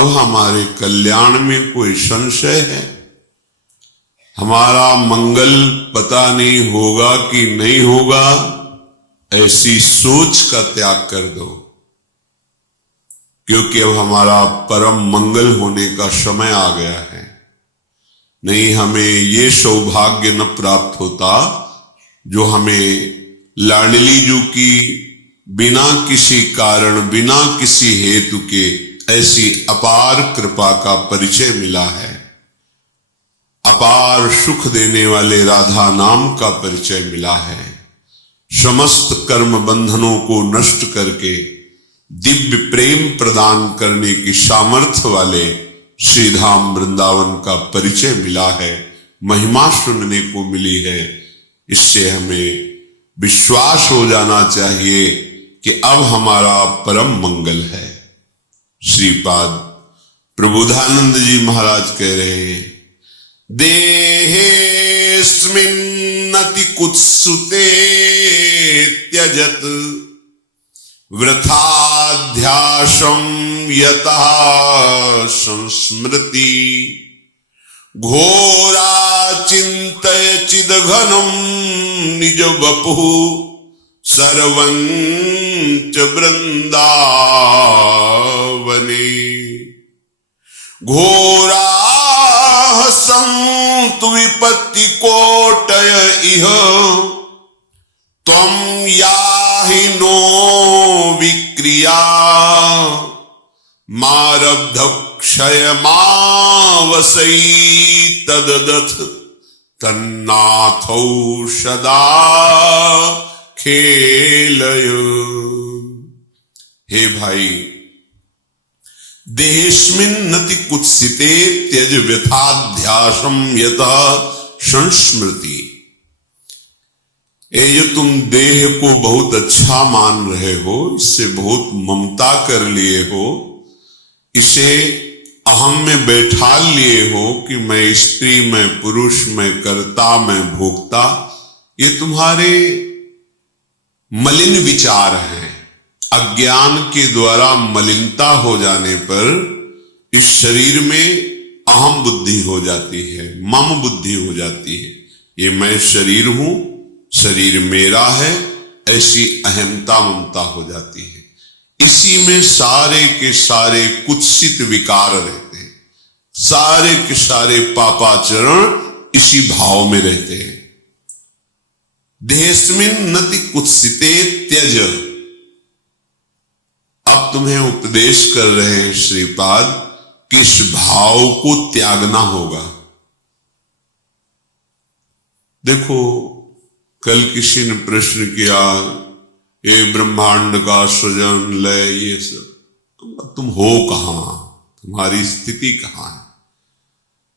अब हमारे कल्याण में कोई संशय है? हमारा मंगल पता नहीं होगा कि नहीं होगा, ऐसी सोच का त्याग कर दो, क्योंकि अब हमारा परम मंगल होने का समय आ गया है। नहीं हमें ये सौभाग्य न प्राप्त होता जो हमें लाडली जी की बिना किसी कारण, बिना किसी हेतु के ऐसी अपार कृपा का परिचय मिला है। अपार सुख देने वाले राधा नाम का परिचय मिला है। समस्त कर्म बंधनों को नष्ट करके दिव्य प्रेम प्रदान करने की सामर्थ्य वाले श्री धाम वृंदावन का परिचय मिला है, महिमा सुनने को मिली है। इससे हमें विश्वास हो जाना चाहिए कि अब हमारा परम मंगल है। श्रीपाद प्रबोधानंद जी महाराज कह रहे हैं, देहेस्मिन्नति कुत्सुते त्यजत वृथाध्यासं यतः संस्मृति घोरा चिंतय चिदघनं निज वपुः सर्वं च वृंदावने घोराः सन्तु विपत्ति कोटय इह त्वं याहि नो विक्रिया मारब्ध क्षयमावसै तददथ तन्नाथौ सदा खेलय। हे भाई, देहेस्मिन्नति कुत्सिते त्यज व्यथाध्यासं यतः संस्मृति। ये जो तुम देह को बहुत अच्छा मान रहे हो, इससे बहुत ममता कर लिए हो, इसे अहम में बैठा लिए हो कि मैं स्त्री, मैं पुरुष, मैं कर्ता, मैं भोक्ता, ये तुम्हारे मलिन विचार हैं। अज्ञान के द्वारा मलिनता हो जाने पर इस शरीर में अहम बुद्धि हो जाती है, मम बुद्धि हो जाती है। ये मैं शरीर हूं, शरीर मेरा है, ऐसी अहमता ममता हो जाती है। इसी में सारे के सारे कुत्सित विकार रहते हैं, सारे के सारे पापाचरण इसी भाव में रहते हैं। देहेस्मिन्नति कुत्सिते त्यज। अब तुम्हें उपदेश कर रहे हैं श्रीपाद कि इस भाव को त्यागना होगा। देखो, कल किसी ने प्रश्न किया, ये ब्रह्मांड का सृजन, लय, ये सब, तुम हो कहां, तुम्हारी स्थिति कहां है?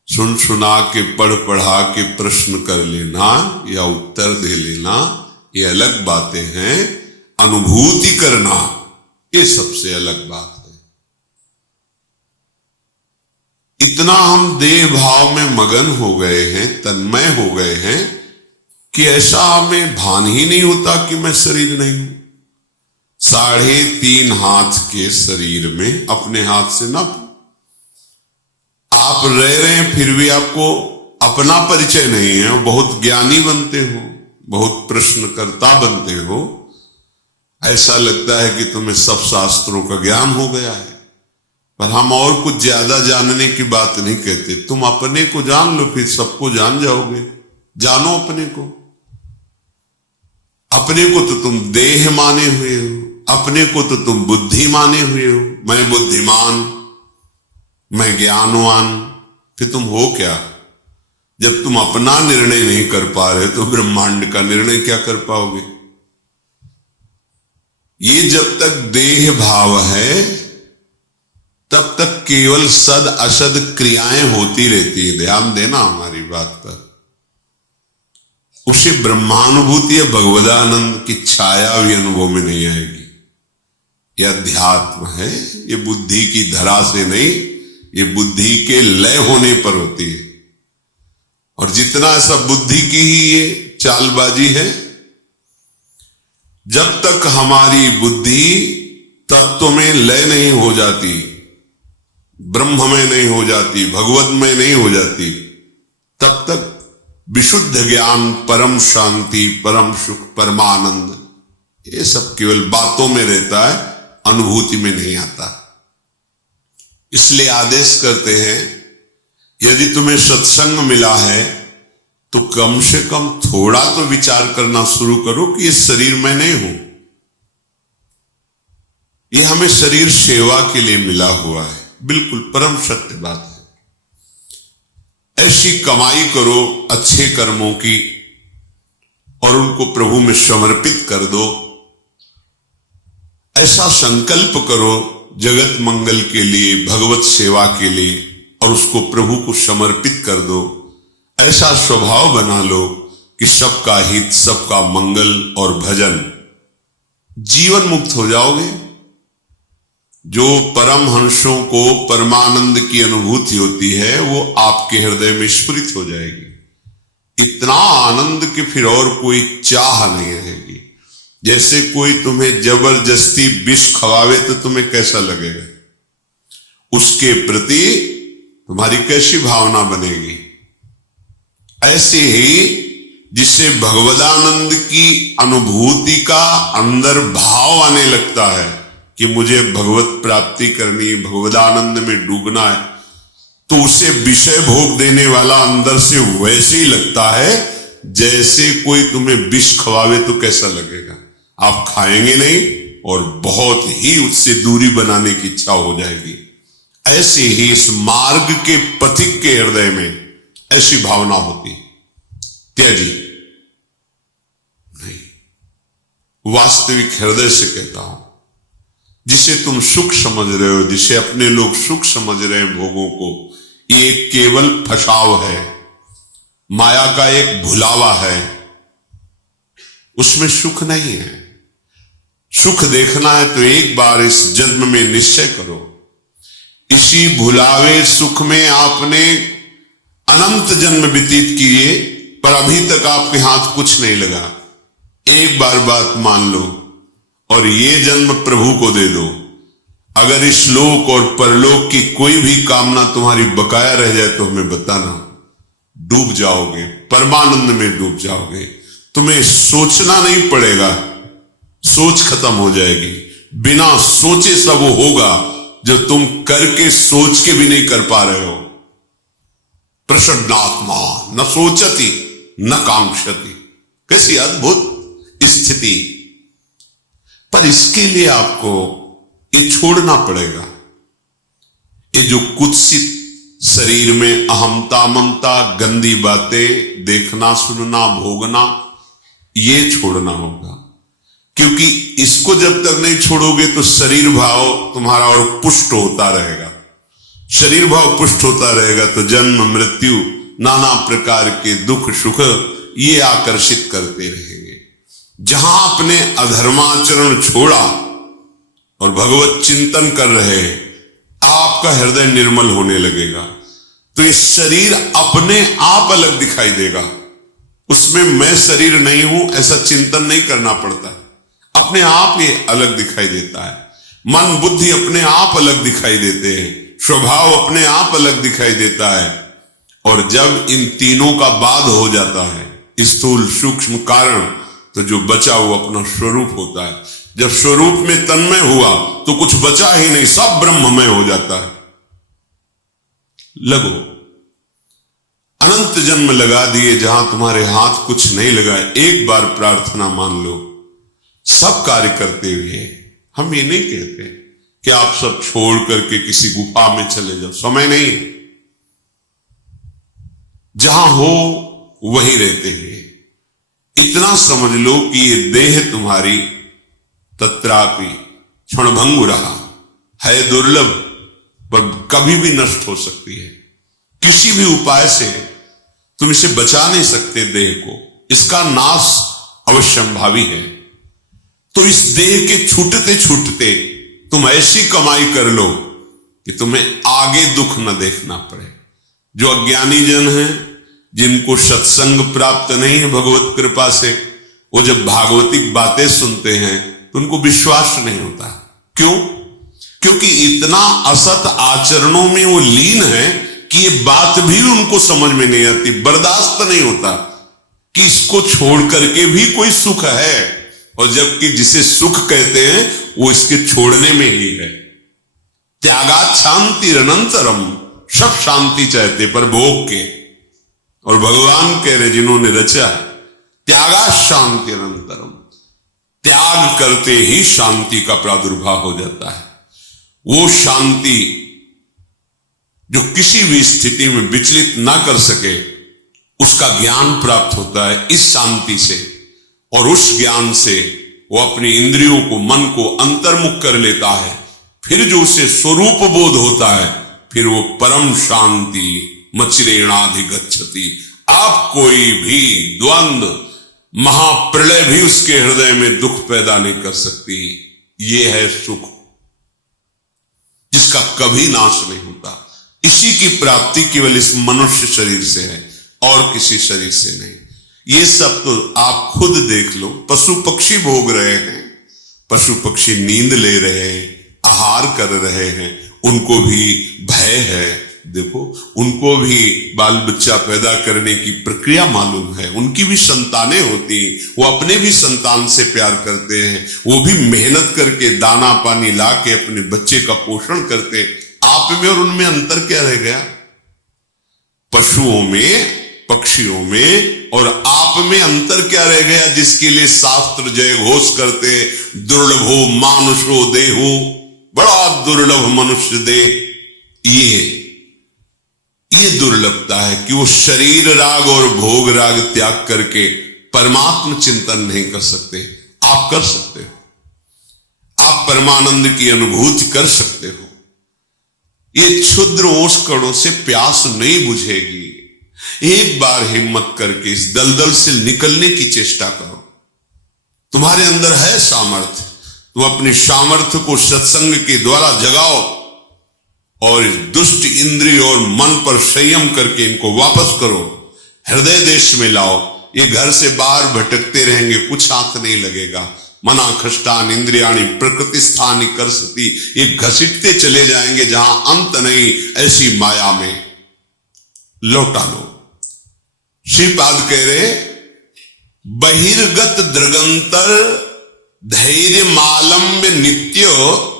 सुन सुना के, पढ़ पढ़ा के प्रश्न कर लेना या उत्तर दे लेना ये अलग बातें हैं। अनुभूति करना ये सबसे अलग बात है। इतना हम देह भाव में मगन हो गए हैं, तन्मय हो गए हैं कि ऐसा हमें भान ही नहीं होता कि मैं शरीर नहीं हूं। 3.5 हाथ के शरीर में अपने हाथ से ना आप रह रहे हैं, फिर भी आपको अपना परिचय नहीं है। बहुत ज्ञानी बनते हो, बहुत प्रश्नकर्ता बनते हो, ऐसा लगता है कि तुम्हें सब शास्त्रों का ज्ञान हो गया है। पर हम और कुछ ज्यादा जानने की बात नहीं कहते। तुम अपने को जान लो, फिर सबको जान जाओगे। जानो अपने को। अपने को तो तुम देह माने हुए हो, अपने को तो तुम बुद्धि माने हुए हो। मैं बुद्धिमान, मैं ज्ञानवान, फिर तुम हो क्या? जब तुम अपना निर्णय नहीं कर पा रहे तो ब्रह्मांड का निर्णय क्या कर पाओगे? ये जब तक देह भाव है तब तक केवल सद असद क्रियाएं होती रहती है। ध्यान देना हमारी बात पर। उसे ब्रह्मानुभूति या भगवदानंद की छाया भी अनुभव में नहीं आएगी। यह अध्यात्म है, ये बुद्धि की धरा से नहीं, ये बुद्धि के लय होने पर होती है। और जितना ऐसा बुद्धि की ही ये चालबाजी है, जब तक हमारी बुद्धि तत्व में लय नहीं हो जाती, ब्रह्ममय नहीं हो जाती, भगवतमय नहीं हो जाती, तब तक विशुद्ध ज्ञान, परम शांति, परम सुख, परमानंद, ये सब केवल बातों में रहता है, अनुभूति में नहीं आता। इसलिए आदेश करते हैं, यदि तुम्हें सत्संग मिला है तो कम से कम थोड़ा तो विचार करना शुरू करो कि ये शरीर मैं नहीं हूं, ये हमें शरीर सेवा के लिए मिला हुआ है। बिल्कुल परम सत्य बात है। ऐसी कमाई करो अच्छे कर्मों की और उनको प्रभु में समर्पित कर दो। ऐसा संकल्प करो जगत मंगल के लिए, भगवत सेवा के लिए, और उसको प्रभु को समर्पित कर दो। ऐसा स्वभाव बना लो कि सबका हित, सबका मंगल और भजन, जीवन मुक्त हो जाओगे। जो परम हंसों को परमानंद की अनुभूति होती है वो आपके हृदय में स्फुरित हो जाएगी। इतना आनंद कि फिर और कोई चाह नहीं रहेगी। जैसे कोई तुम्हें जबरदस्ती विष खवावे तो तुम्हें कैसा लगेगा, उसके प्रति तुम्हारी कैसी भावना बनेगी। ऐसे ही जिससे भगवदानंद की अनुभूति का अंदर भाव आने लगता है कि मुझे भगवत प्राप्ति करनी, भगवदानंद में डूबना है, तो उसे विषय भोग देने वाला अंदर से वैसे ही लगता है जैसे कोई तुम्हें विष खवावे तो कैसा लगेगा। आप खाएंगे नहीं और बहुत ही उससे दूरी बनाने की इच्छा हो जाएगी। ऐसे ही इस मार्ग के पथिक के हृदय में ऐसी भावना होती, त्याजी नहीं, वास्तविक हृदय से कहता हूं, जिसे तुम सुख समझ रहे हो, जिसे अपने लोग सुख समझ रहे हैं भोगों को, ये केवल फसाव है, माया का एक भुलावा है, उसमें सुख नहीं है। सुख देखना है तो एक बार इस जन्म में निश्चय करो। इसी भुलावे सुख में आपने अनंत जन्म व्यतीत किए पर अभी तक आपके हाथ कुछ नहीं लगा। एक बार बात मान लो और ये जन्म प्रभु को दे दो। अगर इस लोक और परलोक की कोई भी कामना तुम्हारी बकाया रह जाए तो हमें बताना, डूब जाओगे, परमानंद में डूब जाओगे। तुम्हें सोचना नहीं पड़ेगा, सोच खत्म हो जाएगी। बिना सोचे सब वो होगा जो तुम करके सोच के भी नहीं कर पा रहे हो। प्रसन्नात्मा न सोचती न कांक्षती, कैसी अद्भुत स्थिति। पर इसके लिए आपको ये छोड़ना पड़ेगा, ये जो कुत्सित शरीर में अहमता, ममता, गंदी बातें देखना, सुनना, भोगना, ये छोड़ना होगा। क्योंकि इसको जब तक नहीं छोड़ोगे तो शरीर भाव तुम्हारा और पुष्ट होता रहेगा। शरीर भाव पुष्ट होता रहेगा तो जन्म, मृत्यु, नाना प्रकार के दुख सुख ये आकर्षित करते रहेंगे। जहां आपने अधर्माचरण छोड़ा और भगवत चिंतन कर रहे, आपका हृदय निर्मल होने लगेगा तो ये शरीर अपने आप अलग दिखाई देगा। उसमें मैं शरीर नहीं हूं ऐसा चिंतन नहीं करना पड़ता है, अपने आप ये अलग दिखाई देता है। मन बुद्धि अपने आप अलग दिखाई देते हैं, स्वभाव अपने आप अलग दिखाई देता है। और जब इन तीनों का बाध हो जाता है, स्थूल सूक्ष्म कारण, तो जो बचा वो अपना स्वरूप होता है। जब स्वरूप में तन्मय हुआ तो कुछ बचा ही नहीं, सब ब्रह्ममय हो जाता है। लगो, अनंत जन्म लगा दिए जहां तुम्हारे हाथ कुछ नहीं लगा। एक बार प्रार्थना मान लो, सब कार्य करते हुए। हम ये नहीं कहते कि आप सब छोड़ करके किसी गुफा में चले जाओ, समय नहीं। जहां हो वहीं रहते हुए इतना समझ लो कि ये देह तुम्हारी तत्रापि क्षणभंगु रहा है, दुर्लभ, पर कभी भी नष्ट हो सकती है। किसी भी उपाय से तुम इसे बचा नहीं सकते देह को, इसका नाश अवश्यंभावी है। तो इस देह के छूटते छूटते तुम ऐसी कमाई कर लो कि तुम्हें आगे दुख न देखना पड़े। जो अज्ञानी जन हैं, जिनको सत्संग प्राप्त नहीं है भगवत कृपा से, वो जब भागवतिक बातें सुनते हैं तो उनको विश्वास नहीं होता। क्यों? क्योंकि इतना असत आचरणों में वो लीन है कि ये बात भी उनको समझ में नहीं आती, बर्दाश्त नहीं होता कि इसको छोड़ करके भी कोई सुख है, और जबकि जिसे सुख कहते हैं वो इसके छोड़ने में ही है। त्यागात शांति अनंतरम, सब शांति चाहते पर भोग के, और भगवान कह रहे जिन्होंने रचा है त्यागा शांति अनंतरम, त्याग करते ही शांति का प्रादुर्भाव हो जाता है। वो शांति जो किसी भी स्थिति में विचलित ना कर सके, उसका ज्ञान प्राप्त होता है इस शांति से, और उस ज्ञान से वो अपनी इंद्रियों को, मन को अंतर्मुख कर लेता है। फिर जो उसे स्वरूप बोध होता है, फिर वो परम शांति मचिरेणाधिगच्छति। आप कोई भी द्वंद्व, महाप्रलय भी उसके हृदय में दुख पैदा नहीं कर सकती। ये है सुख जिसका कभी नाश नहीं होता। इसी की प्राप्ति केवल इस मनुष्य शरीर से है और किसी शरीर से नहीं। ये सब तो आप खुद देख लो, पशु पक्षी भोग रहे हैं, पशु पक्षी नींद ले रहे हैं, आहार कर रहे हैं, उनको भी भय है। देखो, उनको भी बाल बच्चा पैदा करने की प्रक्रिया मालूम है, उनकी भी संतानें होती, वो अपने भी संतान से प्यार करते हैं, वो भी मेहनत करके दाना पानी ला के अपने बच्चे का पोषण करते। आप में और उनमें अंतर क्या रह गया? पशुओं में, पक्षियों में और आप में अंतर क्या रह गया, जिसके लिए शास्त्र जय घोष करते, दुर्लभो मानुषो देहो, बड़ा दुर्लभ मनुष्य देह। ये दुर्लभता है कि वो शरीर राग और भोग राग त्याग करके परमात्म चिंतन नहीं कर सकते। आप कर सकते हो, आप परमानंद की अनुभूति कर सकते हो। ये क्षुद्र ओस कणों से प्यास नहीं बुझेगी। एक बार हिम्मत करके इस दलदल से निकलने की चेष्टा करो। तुम्हारे अंदर है सामर्थ्य, तुम अपनी सामर्थ्य को सत्संग के द्वारा जगाओ और इस दुष्ट इंद्रिय और मन पर संयम करके इनको वापस करो, हृदय देश में लाओ। ये घर से बाहर भटकते रहेंगे, कुछ हाथ नहीं लगेगा। मना खष्टान इंद्रियाणी प्रकृति स्थानी करसती, ये घसीटते चले जाएंगे जहां अंत नहीं, ऐसी माया में लौटा लो। श्रीपाद कह रहे, बहिर्गत दृगंतर धैर्य मालम्ब नित्य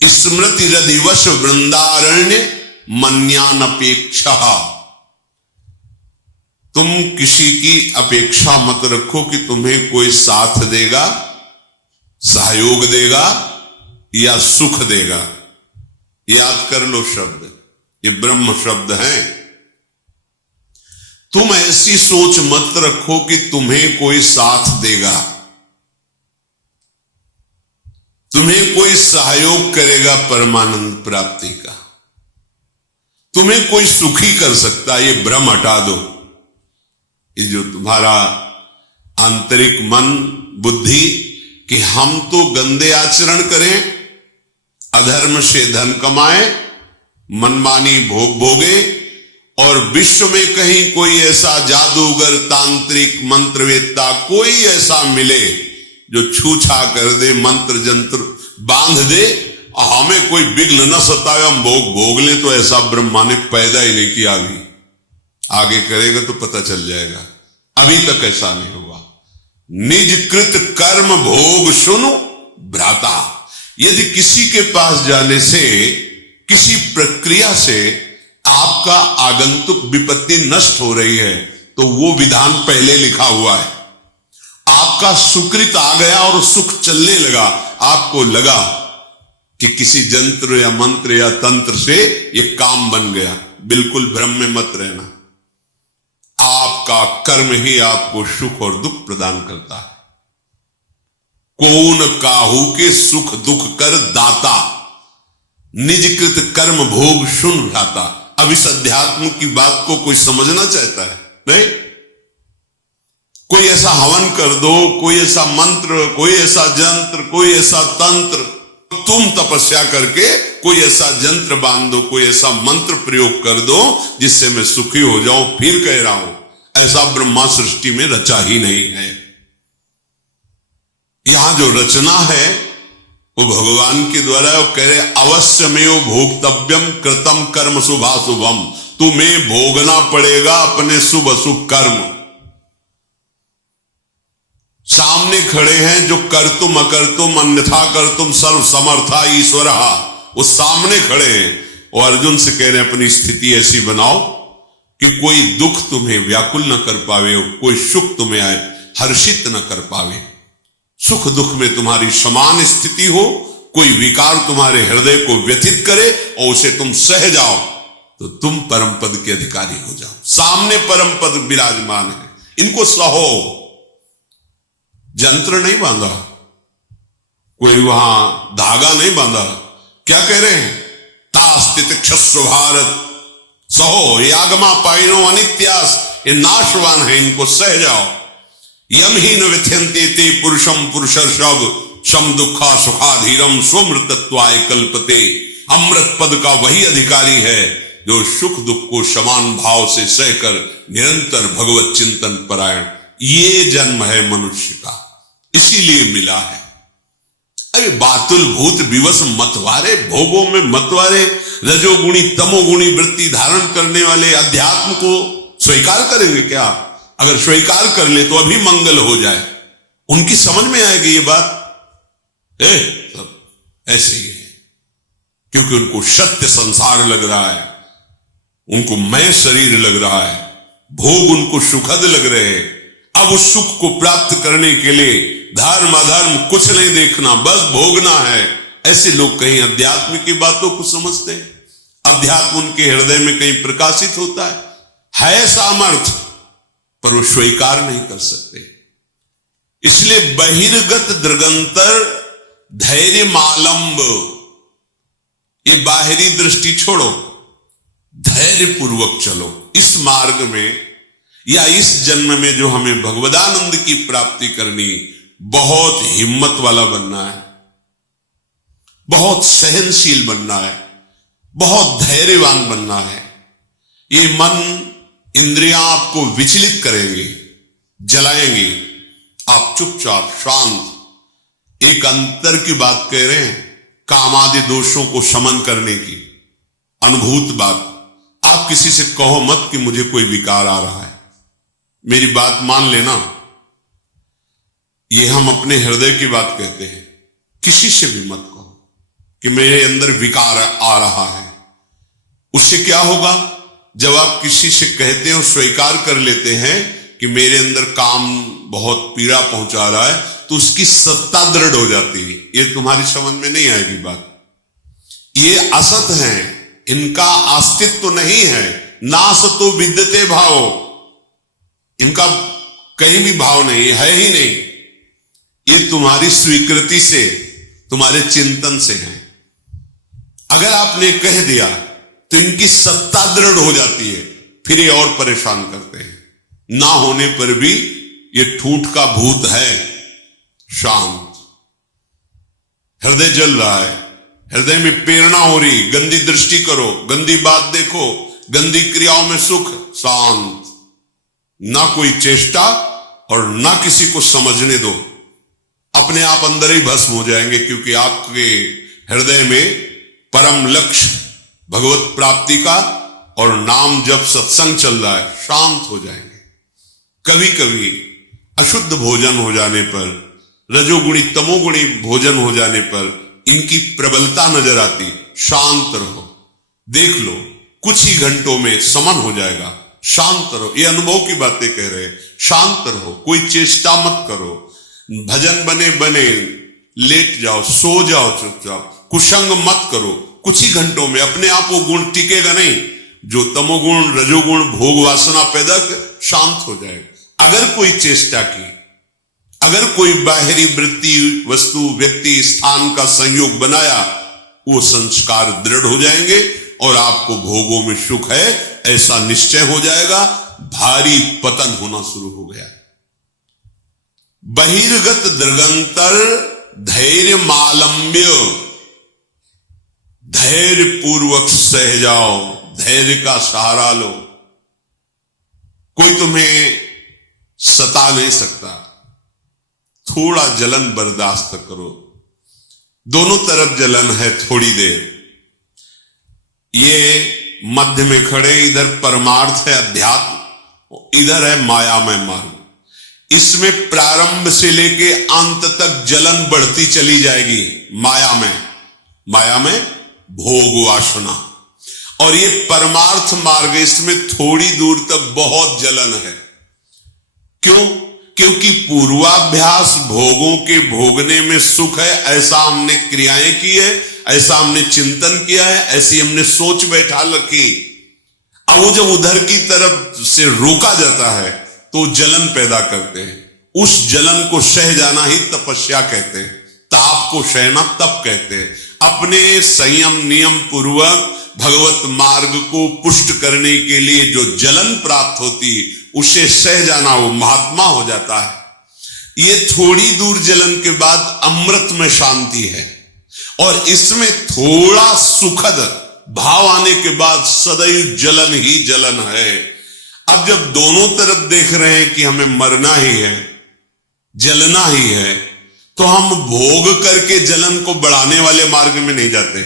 स्मृति रधिवश वृंदारण्य मन्यान अपेक्षा। तुम किसी की अपेक्षा मत रखो कि तुम्हें कोई साथ देगा, सहयोग देगा या सुख देगा। याद कर लो शब्द, ये ब्रह्म शब्द है। तुम ऐसी सोच मत रखो कि तुम्हें कोई साथ देगा, तुम्हें कोई सहयोग करेगा परमानंद प्राप्ति का, तुम्हें कोई सुखी कर सकता। ये भ्रम हटा दो। ये जो तुम्हारा आंतरिक मन बुद्धि कि हम तो गंदे आचरण करें, अधर्म से धन कमाए, मनमानी भोग भोगे, और विश्व में कहीं कोई ऐसा जादूगर, तांत्रिक, मंत्रवेत्ता कोई ऐसा मिले जो छूछा कर दे, मंत्र जंत्र बांध दे, हमें कोई विघ्न न सतावे, हम भोग भोग लें, तो ऐसा ब्रह्मा ने पैदा ही नहीं किया। अभी आगे करेगा तो पता चल जाएगा। अभी तक ऐसा नहीं हुआ। निजकृत कर्म भोग सुनो भ्राता। यदि किसी के पास जाने से, किसी प्रक्रिया से आपका आगंतुक विपत्ति नष्ट हो रही है, तो वो विधान पहले लिखा हुआ है। आपका सुकृत आ गया और सुख चलने लगा, आपको लगा कि किसी जंत्र या मंत्र या तंत्र से ये काम बन गया, बिल्कुल भ्रम में मत रहना। आपका कर्म ही आपको सुख और दुख प्रदान करता है। कौन काहू के सुख दुख कर दाता, निजकृत कर्म भोग सुन भ्राता। अब इस अध्यात्म की बात को कोई समझना चाहता है? नहीं। कोई ऐसा हवन कर दो, कोई ऐसा मंत्र, कोई ऐसा जंत्र, कोई ऐसा तंत्र, तुम तपस्या करके कोई ऐसा जंत्र बांध दो, कोई ऐसा मंत्र प्रयोग कर दो जिससे मैं सुखी हो जाऊं। फिर कह रहा हूं, ऐसा ब्रह्मा सृष्टि में रचा ही नहीं है। यहां जो रचना है वो भगवान के द्वारा वो कह रहे अवश्यमेव भोक्तव्यम कृतम कर्म शुभाशुभम, तुम्हें भोगना पड़ेगा अपने शुभ अशुभ कर्म। सामने खड़े हैं जो कर तुम अकर तुम अन्यथा कर तुम सर्व समर्था ईश्वर, वो सामने खड़े हैं और अर्जुन से कह रहे हैं अपनी स्थिति ऐसी बनाओ कि कोई दुख तुम्हें व्याकुल न कर पावे, कोई सुख तुम्हें हर्षित न कर पावे, सुख दुख में तुम्हारी समान स्थिति हो, कोई विकार तुम्हारे हृदय को व्यथित करे और उसे तुम सह जाओ तो तुम परम पद के अधिकारी हो जाओ। सामने परम पद विराजमान है, इनको सहो। जंत्र नहीं बांधा, कोई वहां धागा नहीं बांधा। क्या कह रहे हैं? तास्तित क्षस्व भारत सहो, ये आगमा पाइनो अनित्यास, ये नाशवान है, इनको सह जाओ। यम ही न व्यथ्यंते ते पुरुषम पुरुषर्षभ शम दुखा सुखाधीरम स्वमृतत्वाय कल्पते। अमृत पद का वही अधिकारी है जो सुख दुख को समान भाव से सहकर निरंतर भगवत चिंतन परायण। ये जन्म है मनुष्य का, इसीलिए मिला है। अरे बातुल भूत विवश मतवारे, भोगों में मतवारे, रजोगुणी तमोगुणी वृत्ति धारण करने वाले अध्यात्म को स्वीकार करेंगे क्या? अगर स्वीकार कर ले तो अभी मंगल हो जाए। उनकी समझ में आएगी ये बात, सब ऐसे ही है, क्योंकि उनको सत्य संसार लग रहा है, उनको मैं शरीर लग रहा है, भोग उनको सुखद लग रहे हैं। अब उस सुख को प्राप्त करने के लिए धर्म अधर्म कुछ नहीं देखना, बस भोगना है। ऐसे लोग कहीं अध्यात्म की बातों को समझते हैं, अध्यात्म उनके हृदय में कहीं प्रकाशित होता है सामर्थ्य, पर वो स्वीकार नहीं कर सकते। इसलिए बहिर्गत दृगंतर धैर्य मालंब, ये बाहरी दृष्टि छोड़ो, धैर्य पूर्वक चलो। इस मार्ग में या इस जन्म में जो हमें भगवदानंद की प्राप्ति करनी, बहुत हिम्मत वाला बनना है, बहुत सहनशील बनना है, बहुत धैर्यवान बनना है। ये मन इंद्रियां आपको विचलित करेंगे, जलाएंगे, आप चुपचाप शांत। एक अंतर की बात कह रहे हैं, कामादि दोषों को शमन करने की अनुभूत बात। आप किसी से कहो मत कि मुझे कोई विकार आ रहा है, मेरी बात मान लेना। ये हम अपने हृदय की बात कहते हैं, किसी से भी मत कहो कि मेरे अंदर विकार आ रहा है। उससे क्या होगा? जब आप किसी से कहते हो, स्वीकार कर लेते हैं कि मेरे अंदर काम बहुत पीड़ा पहुंचा रहा है, तो उसकी सत्ता दृढ़ हो जाती है। ये तुम्हारी समझ में नहीं आएगी बात। ये असत हैं, इनका अस्तित्व तो नहीं है। नासतो विद्यते भाव, इनका कहीं भी भाव नहीं है ही नहीं। ये तुम्हारी स्वीकृति से, तुम्हारे चिंतन से है। अगर आपने कह दिया तो इनकी सत्ता दृढ़ हो जाती है, फिर ये और परेशान करते हैं। ना होने पर भी ये ठूठ का भूत है, शांत। हृदय जल रहा है, हृदय में प्रेरणा हो रही, गंदी दृष्टि करो, गंदी बात देखो, गंदी क्रियाओं में सुख, शांत। ना कोई चेष्टा और ना किसी को समझने दो, अपने आप अंदर ही भस्म हो जाएंगे, क्योंकि आपके हृदय में परम लक्ष्य भगवत प्राप्ति का और नाम जब सत्संग चल रहा है, शांत हो जाएंगे। कभी कभी अशुद्ध भोजन हो जाने पर, रजोगुणी तमोगुणी भोजन हो जाने पर इनकी प्रबलता नजर आती। शांत रहो, देख लो, कुछ ही घंटों में समन हो जाएगा। शांत रहो, ये अनुभव की बातें कह रहे हैं। शांत रहो, कोई चेष्टा मत करो। भजन बने बने लेट जाओ, सो जाओ चुपचाप, कुसंग मत करो। कुछ ही घंटों में अपने आप वो गुण टिकेगा नहीं जो तमोगुण रजोगुण भोग वासना पैदा कर, शांत हो जाएगा। अगर कोई चेष्टा की, अगर कोई बाहरी वृत्ति वस्तु व्यक्ति स्थान का संयोग बनाया, वो संस्कार दृढ़ हो जाएंगे और आपको भोगों में सुख है ऐसा निश्चय हो जाएगा। भारी पतन होना शुरू हो गया। बहिर्गत दृगंतर धैर्य मालम्य, धैर्य पूर्वक सह जाओ, धैर्य का सहारा लो। कोई तुम्हें सता नहीं सकता, थोड़ा जलन बर्दाश्त करो। दोनों तरफ जलन है थोड़ी देर। ये मध्य में खड़े, इधर परमार्थ है अध्यात्म, इधर है मायामय मार्ग। इसमें प्रारंभ से लेके अंत तक जलन बढ़ती चली जाएगी माया में भोग वासना। और ये परमार्थ मार्ग, इसमें थोड़ी दूर तक बहुत जलन है। क्यों? क्योंकि पूर्वाभ्यास भोगों के भोगने में सुख है, ऐसा हमने क्रियाएं की है, ऐसा हमने चिंतन किया है, ऐसी हमने सोच बैठा रखी। अब वो जब उधर की तरफ से रोका जाता है तो जलन पैदा करते हैं। उस जलन को सह जाना ही तपस्या कहते हैं, ताप को सहना तप कहते हैं। अपने संयम नियम पूर्वक भगवत मार्ग को पुष्ट करने के लिए जो जलन प्राप्त होती, उसे सह जाना, वो महात्मा हो जाता है। ये थोड़ी दूर जलन के बाद अमृत में शांति है, और इसमें थोड़ा सुखद भाव आने के बाद सदैव जलन ही जलन है। अब जब दोनों तरफ देख रहे हैं कि हमें मरना ही है, जलना ही है, तो हम भोग करके जलन को बढ़ाने वाले मार्ग में नहीं जाते।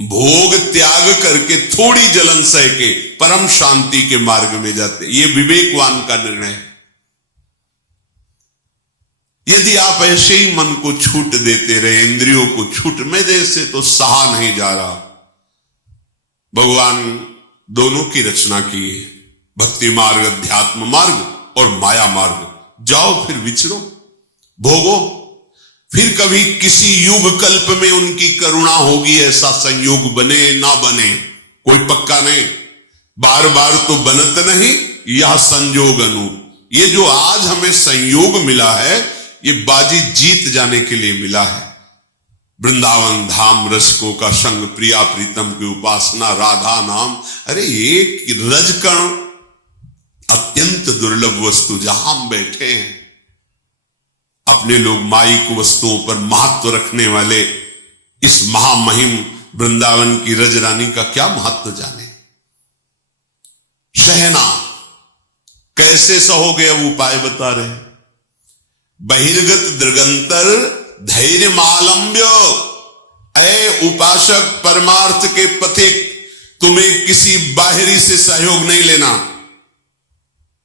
भोग त्याग करके थोड़ी जलन सह के परम शांति के मार्ग में जाते। ये विवेकवान का निर्णय है। यदि आप ऐसे ही मन को छूट देते रहे, इंद्रियों को छूट में दे से, तो सहा नहीं जा रहा। भगवान दोनों की रचना की है, भक्ति मार्ग, अध्यात्म मार्ग और माया मार्ग। जाओ फिर विचरो, भोगो, फिर कभी किसी युग कल्प में उनकी करुणा होगी, ऐसा संयोग बने ना बने कोई पक्का नहीं। बार बार तो बनत नहीं, यह संयोग अनु। ये जो आज हमें संयोग मिला है, ये बाजी जीत जाने के लिए मिला है। वृंदावन धाम रसिकों का संग, प्रिया प्रीतम की उपासना, राधा नाम। अरे एक रजकण अत्यंत दुर्लभ वस्तु, जहां हम बैठे हैं, अपने लोग माइक वस्तुओं पर महत्व रखने वाले इस महामहिम वृंदावन की रज रानी का क्या महत्व जाने। सहना कैसे सहोगे, अब उपाय बता रहे हैं। बहिर्गत दृगंतर धैर्य मालंब्य। ऐ उपासक, परमार्थ के पथिक, तुम्हें किसी बाहरी से सहयोग नहीं लेना।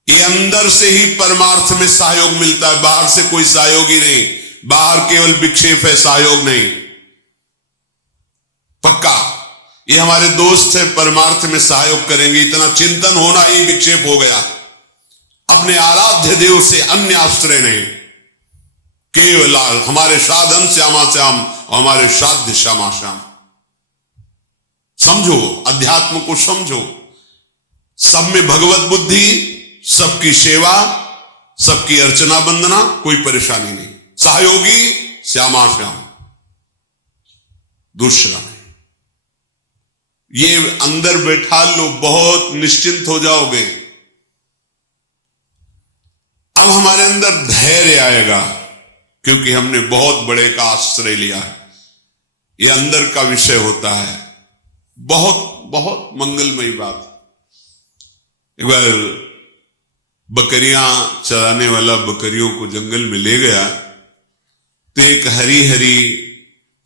ये अंदर से ही परमार्थ में सहयोग मिलता है, बाहर से कोई सहयोग ही नहीं। बाहर केवल विक्षेप है, सहयोग नहीं। पक्का ये हमारे दोस्त है, परमार्थ में सहयोग करेंगे, इतना चिंतन होना ही विक्षेप हो गया। अपने आराध्य देव से अन्य आश्रय नहीं, केवल हमारे साधन श्यामा श्याम, हमारे साध्य श्यामा श्याम। समझो, अध्यात्म को समझो। सब में भगवत बुद्धि, सबकी सेवा, सबकी अर्चना वंदना, कोई परेशानी नहीं। सहयोगी श्यामा श्याम, दूसरा नहीं। ये अंदर बैठा लो, बहुत निश्चिंत हो जाओगे। अब हमारे अंदर धैर्य आएगा, क्योंकि हमने बहुत बड़े का आश्रय लिया है। ये अंदर का विषय होता है। बहुत बहुत मंगलमयी बात। एक बार बकरियां चराने वाला बकरियों को जंगल में ले गया, तो एक हरी हरी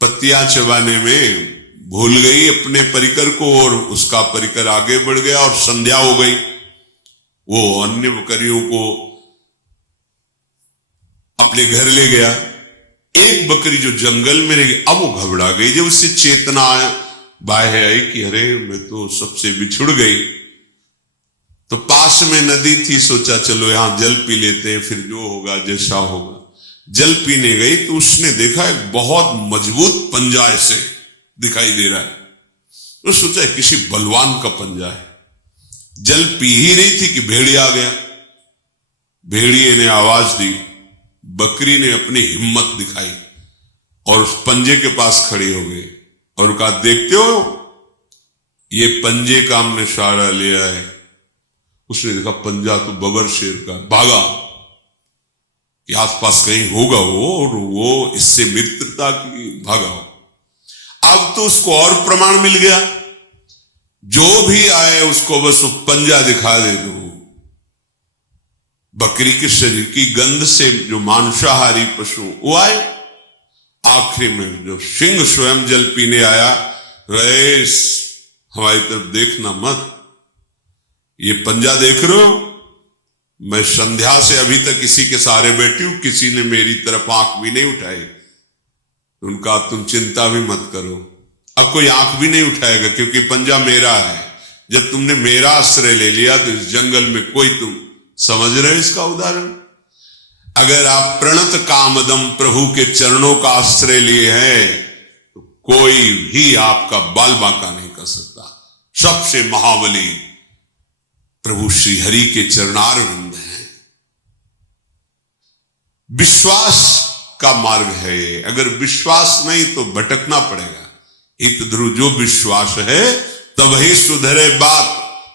पत्तियां चबाने में भूल गई अपने परिकर को, और उसका परिकर आगे बढ़ गया और संध्या हो गई। वो अन्य बकरियों को अपने घर ले गया। एक बकरी जो जंगल में रह गई, अब वो घबरा गई। जब उससे चेतना बाह्य आई कि अरे मैं तो सबसे बिछुड़ गई, तो पास में नदी थी, सोचा चलो यहां जल पी लेते हैं, फिर जो होगा जैसा होगा। जल पीने गई तो उसने देखा एक बहुत मजबूत पंजा ऐसे दिखाई दे रहा है। तो सोचा किसी बलवान का पंजा है। जल पी ही रही थी कि भेड़िया आ गया। भेड़िए ने आवाज दी, बकरी ने अपनी हिम्मत दिखाई और उस पंजे के पास खड़ी हो गई और कहा, देखते हो ये पंजे का हमने सहारा लिया है। उसने देखा पंजा तो बबर शेर का, भागा कि आसपास कहीं होगा वो, और वो इससे मित्रता की, भागा। अब तो उसको और प्रमाण मिल गया, जो भी आए उसको बस वो पंजा दिखा दे दो। बकरी के शरीर की गंध से जो मांसाहारी पशु वो आए, आखिरी में जो सिंह स्वयं जल पीने आया, रईस हमारी तरफ देखना मत, ये पंजा देख रहे हो, मैं संध्या से अभी तक इसी के सहारे बैठी हूं, किसी ने मेरी तरफ आंख भी नहीं उठाई। उनका तुम चिंता भी मत करो, अब कोई आंख भी नहीं उठाएगा, क्योंकि पंजा मेरा है। जब तुमने मेरा आश्रय ले लिया तो इस जंगल में कोई, तुम समझ रहे हो इसका उदाहरण? अगर आप प्रणत कामदम प्रभु के चरणों का आश्रय लिए हैं तो कोई भी आपका बाल बांका नहीं कर सकता। सबसे महाबली प्रभु श्री हरि के चरणारविंद हैं। विश्वास का मार्ग है ये, अगर विश्वास नहीं तो भटकना पड़ेगा। हित ध्रुव जो विश्वास है तब ही सुधरे बात,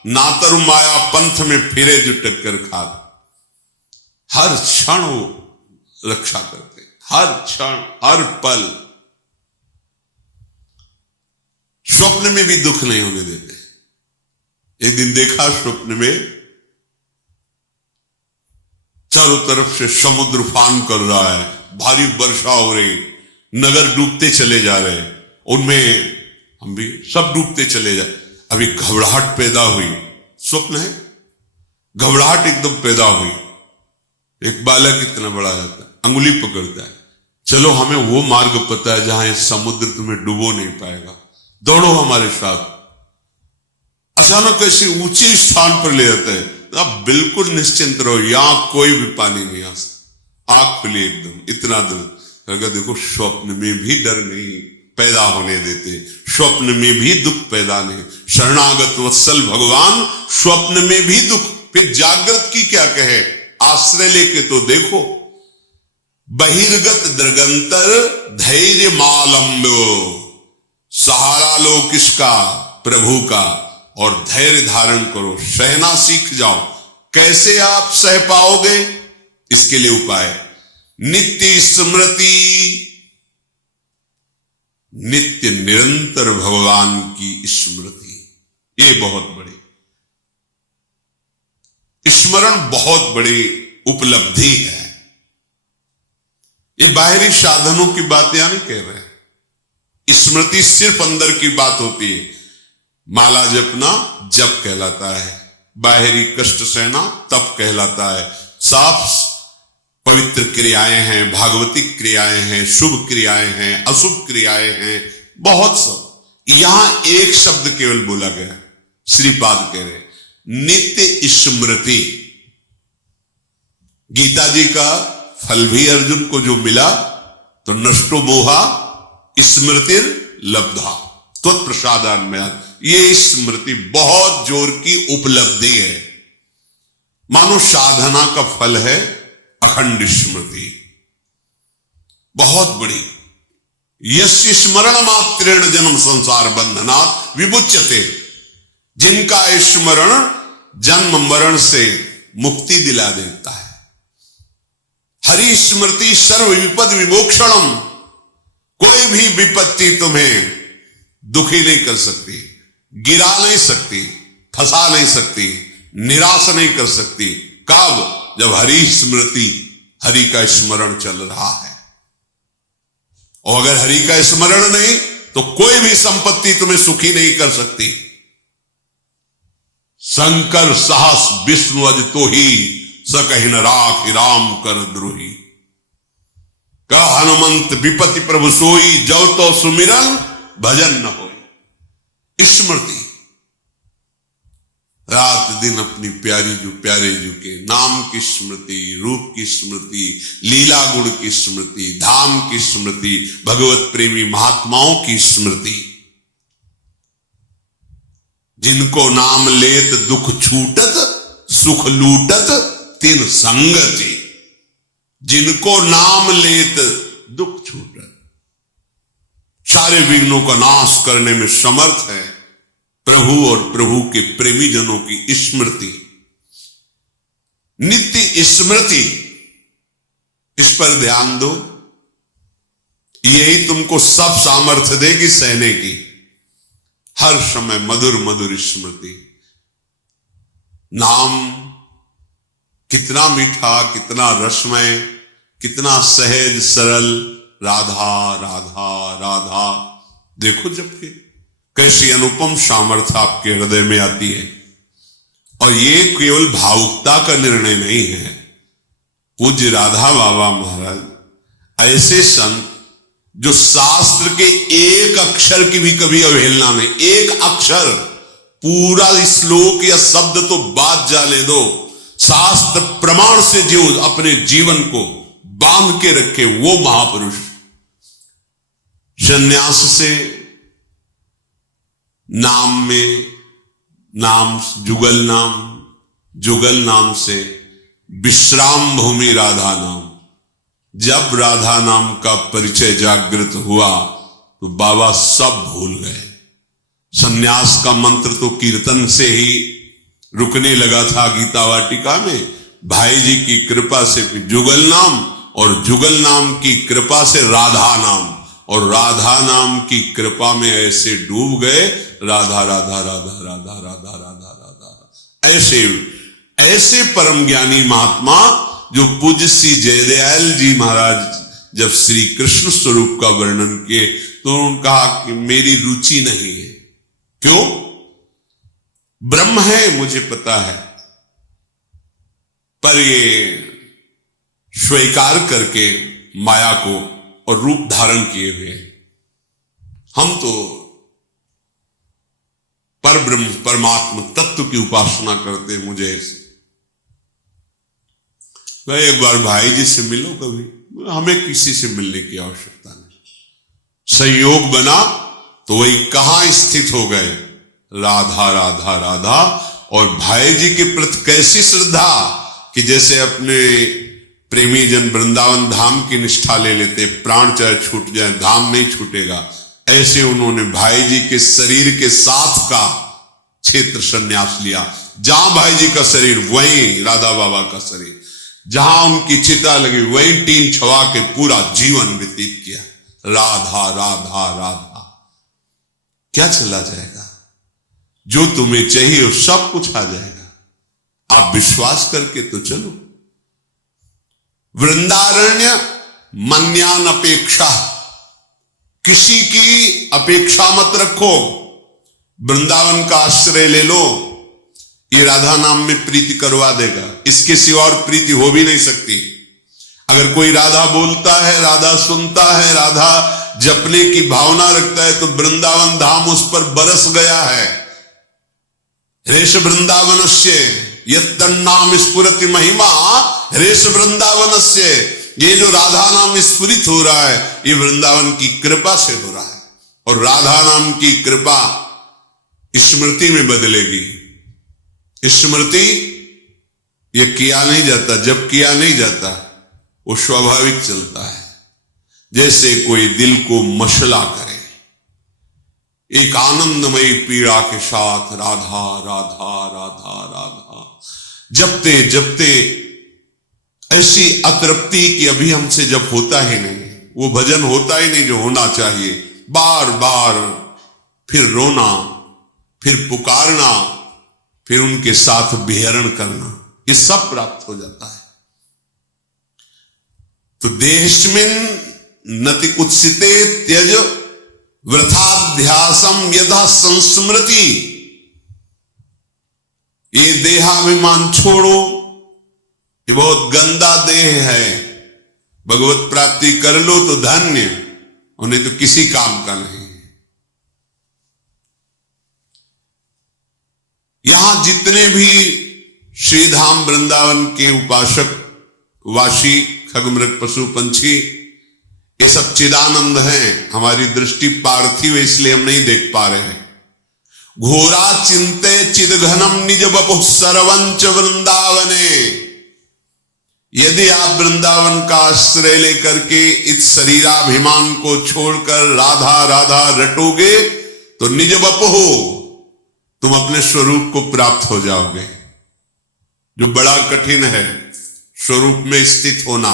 नातर माया पंथ में फिरे जो टक्कर खात। हर क्षण वो रक्षा करते, हर क्षण हर पल, स्वप्न में भी दुख नहीं होने देते। एक दिन देखा स्वप्न में चारों तरफ से समुद्र उफान कर रहा है, भारी वर्षा हो रही, नगर डूबते चले जा रहे, उनमें हम भी सब डूबते चले जा। अभी घबराहट पैदा हुई, स्वप्न है, घबराहट एकदम पैदा हुई। एक बालक इतना बड़ा जाता है, अंगुली पकड़ता है, चलो हमें वो मार्ग पता है जहां ये समुद्र तुम्हें डुबो नहीं पाएगा, दौड़ो हमारे साथ। अचानक ऐसे ऊंचे स्थान पर ले जाता है, आप बिल्कुल निश्चिंत रहो, यहां कोई भी पानी नहीं आ सकता। आंख खुली एकदम, इतना डर। अगर देखो स्वप्न में भी डर नहीं पैदा होने देते, स्वप्न में भी दुख पैदा नहीं। शरणागत वत्सल भगवान स्वप्न में भी दुख, फिर जागृत की क्या कहे, आश्रय लेके तो देखो। बहिर्गत दृगंतर धैर्य मालंबो, सहारा लो किसका, प्रभु का, और धैर्य धारण करो, सहना सीख जाओ। कैसे आप सह पाओगे, इसके लिए उपाय नित्य स्मृति, नित्य निरंतर भगवान की स्मृति। ये बहुत बड़ी स्मरण, बहुत बड़ी उपलब्धि है। ये बाहरी साधनों की बात यहां नहीं कह रहे हैं, स्मृति सिर्फ अंदर की बात होती है। माला जपना जप कहलाता है, बाहरी कष्ट सहना तप कहलाता है। साफ पवित्र क्रियाएं हैं, भागवतिक क्रियाएं हैं, शुभ क्रियाएं हैं, अशुभ क्रियाएं हैं, बहुत सब। यहां एक शब्द केवल बोला गया, श्रीपाद कह रहे नित्य स्मृति। गीता जी का फल भी अर्जुन को जो मिला तो नष्टो मोहा स्मृतिर लब्धा त्वत्प्रसादान्मयात्, ये स्मृति बहुत जोर की उपलब्धि है। मानो साधना का फल है अखंड स्मृति, बहुत बड़ी। यस्य स्मरण मात्रेण जन्म संसार बंधनात् विमुच्यते, जिनका स्मरण जन्म मरण से मुक्ति दिला देता है। हरि स्मृति सर्व विपद विमोक्षणम, कोई भी विपत्ति तुम्हें दुखी नहीं कर सकती, गिरा नहीं सकती, फंसा नहीं सकती, निराश नहीं कर सकती। कब? जब हरि स्मृति, हरि का स्मरण चल रहा है। और अगर हरि का स्मरण नहीं तो कोई भी संपत्ति तुम्हें सुखी नहीं कर सकती। शंकर साहस विष्णु अज तो ही सकहिन राख राम कर द्रोही। का हनुमंत विपति प्रभु सोई, जो तो सुमिरन भजन न होई। स्मृति रात दिन अपनी प्यारी जो प्यारे जो के नाम की स्मृति, रूप की स्मृति, लीला गुण की स्मृति, धाम की स्मृति, भगवत प्रेमी महात्माओं की स्मृति। जिनको नाम लेत दुख छूटत, सुख लूटत तिन संगति। जिनको नाम लेत दुख छूटत, सारे विघ्नों का नाश करने में समर्थ है प्रभु और प्रभु के प्रेमी जनों की स्मृति। नित्य स्मृति, इस पर ध्यान दो, यही तुमको सब सामर्थ्य देगी सहने की। हर समय मधुर मधुर स्मृति। नाम कितना मीठा, कितना रसमय, कितना सहज सरल, राधा राधा राधा। देखो जब के कैसी अनुपम सामर्थ्य आपके हृदय में आती है। और ये केवल भावुकता का निर्णय नहीं है। पूज्य राधा बाबा महाराज ऐसे संत जो शास्त्र के एक अक्षर की भी कभी अवहेलना नहीं, एक अक्षर, पूरा श्लोक या शब्द तो बात जाने दो, शास्त्र प्रमाण से जो अपने जीवन को बांध के रखे वो महापुरुष। संन्यास से नाम में नाम, जुगल नाम से विश्राम भूमि राधा नाम। जब राधा नाम का परिचय जागृत हुआ तो बाबा सब भूल गए। संन्यास का मंत्र तो कीर्तन से ही रुकने लगा था गीता वाटिका में। भाई जी की कृपा से जुगल नाम, और जुगल नाम की कृपा से राधा नाम, और राधा नाम की कृपा में ऐसे डूब गए, राधा राधा राधा राधा राधा राधा राधा। ऐसे ऐसे परम ज्ञानी महात्मा जो पूज्य श्री जयदयाल जी महाराज जब श्री कृष्ण स्वरूप का वर्णन किए तो उन्होंने कहा कि मेरी रुचि नहीं है। क्यों? ब्रह्म है मुझे पता है, पर ये स्वीकार करके माया को और रूप धारण किए हुए हम तो पर ब्रह्म परमात्मा तत्व की उपासना करते। मुझे भाई एक बार भाई जी से मिलो कभी, हमें किसी से मिलने की आवश्यकता नहीं। संयोग बना तो वही कहां स्थित हो गए, राधा राधा राधा। और भाई जी के प्रति कैसी श्रद्धा कि जैसे अपने प्रेमी जन वृंदावन धाम की निष्ठा ले लेते, प्राण चाहे छूट जाए धाम नहीं छूटेगा, ऐसे उन्होंने भाई जी के शरीर के साथ का क्षेत्र संन्यास लिया। जहां भाई जी का शरीर वहीं राधा बाबा का शरीर, जहां उनकी चिता लगी वहीं टीन छवा के पूरा जीवन व्यतीत किया। राधा राधा राधा। क्या चला जाएगा? जो तुम्हें चाहिए वो सब कुछ आ जाएगा। आप विश्वास करके तो चलो। वृंदारण्य मन्यान अपेक्षा, किसी की अपेक्षा मत रखो। वृंदावन का आश्रय ले लो, ये राधा नाम में प्रीति करवा देगा। इसके सिवा और प्रीति हो भी नहीं सकती। अगर कोई राधा बोलता है, राधा सुनता है, राधा जपने की भावना रखता है तो वृंदावन धाम उस पर बरस गया है। रेश वृंदावनस्य यत्तन्नाम स्फुरति महिमा रेश वृंदावनस्य। ये जो राधा नाम स्फुरित हो रहा है ये वृंदावन की कृपा से हो रहा है। और राधा नाम की कृपा स्मृति में बदलेगी। स्मृति ये किया नहीं जाता, जब किया नहीं जाता वो स्वाभाविक चलता है। जैसे कोई दिल को मशला करे, एक आनंदमयी पीड़ा के साथ राधा राधा राधा राधा जपते जपते ऐसी अतृप्ति कि अभी हमसे जब होता ही नहीं, वो भजन होता ही नहीं जो होना चाहिए। बार बार फिर रोना, फिर पुकारना, फिर उनके साथ विहरण करना, ये सब प्राप्त हो जाता है। तो देहस्मिन् नति कुत्सिते त्यज वृथाध्यासम यथा संस्मृति। ये देहाभिमान छोड़ो, ये बहुत गंदा देह है। भगवत प्राप्ति कर लो तो धन्य, उन्हें तो किसी काम का नहीं। यहां जितने भी श्रीधाम वृंदावन के उपासक वासी खगमृग पशु पंछी, ये सब चिदानंद हैं। हमारी दृष्टि पार्थिव है इसलिए हम नहीं देख पा रहे हैं। घोरा चिंते चिदघनम निज बपु सर्वंच वृंदावने। यदि आप वृंदावन का आश्रय लेकर के इस शरीराभिमान को छोड़कर राधा राधा रटोगे तो निज बपु तुम अपने स्वरूप को प्राप्त हो जाओगे, जो बड़ा कठिन है स्वरूप में स्थित होना।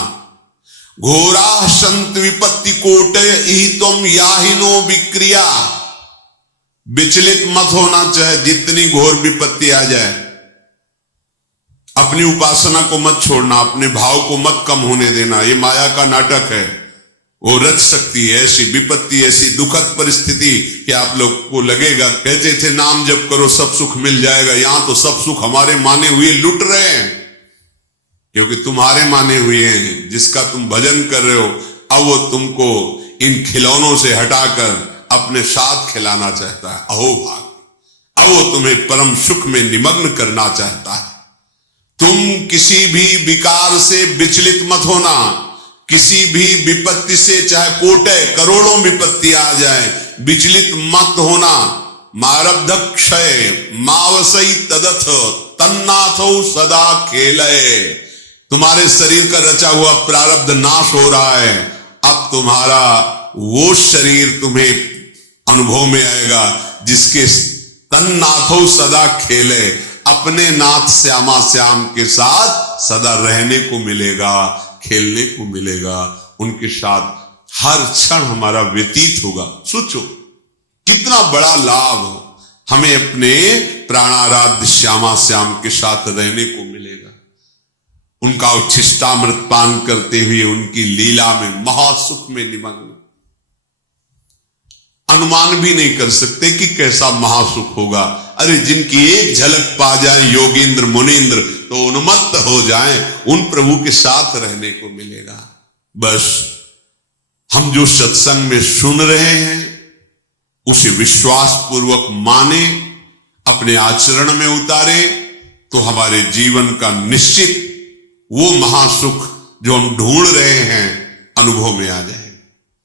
घोरा संत विपत्ति कोटय ही तुम याहिनो विक्रिया। विचलित मत होना, चाहे जितनी घोर विपत्ति आ जाए। अपनी उपासना को मत छोड़ना, अपने भाव को मत कम होने देना। ये माया का नाटक है। वो रच सकती है ऐसी विपत्ति, ऐसी दुखद परिस्थिति कि आप लोग को लगेगा, कहते थे नाम जप करो सब सुख मिल जाएगा। यहां तो सब सुख हमारे माने हुए लुट रहे हैं, क्योंकि तुम्हारे माने हुए हैं। जिसका तुम भजन कर रहे हो, अब वो तुमको इन खिलौनों से हटाकर अपने साथ खिलाना चाहता है। अहो भाग, अब वो तुम्हें परम सुख में निमग्न करना चाहता है। तुम किसी भी विकार से विचलित मत होना, किसी भी विपत्ति से, चाहे कोटे करोड़ों विपत्ति आ जाए, विचलित मत होना। मारब्ध क्षय मावसई तदथ तन्नाथो सदा खेलय। तुम्हारे शरीर का रचा हुआ प्रारब्ध नाश हो रहा है। अब तुम्हारा वो शरीर तुम्हें अनुभव में आएगा जिसके तन्नाथो सदा खेले, अपने नाथ श्यामा श्याम के साथ सदा रहने को मिलेगा, खेलने को मिलेगा। उनके साथ हर क्षण हमारा व्यतीत होगा। सोचो कितना बड़ा लाभ हमें अपने प्राणाराध्य श्यामा श्याम के साथ रहने को मिलेगा। उनका उच्छिष्टामृत पान करते हुए उनकी लीला में महासुख में निमग्न, अनुमान भी नहीं कर सकते कि कैसा महासुख होगा। अरे जिनकी एक झलक पा जाए योगींद्र मुनींद्र तो उन्मत्त हो जाएं, उन प्रभु के साथ रहने को मिलेगा। बस हम जो सत्संग में सुन रहे हैं उसे विश्वास पूर्वक माने, अपने आचरण में उतारे, तो हमारे जीवन का निश्चित वो महासुख जो हम ढूंढ रहे हैं अनुभव में आ जाए।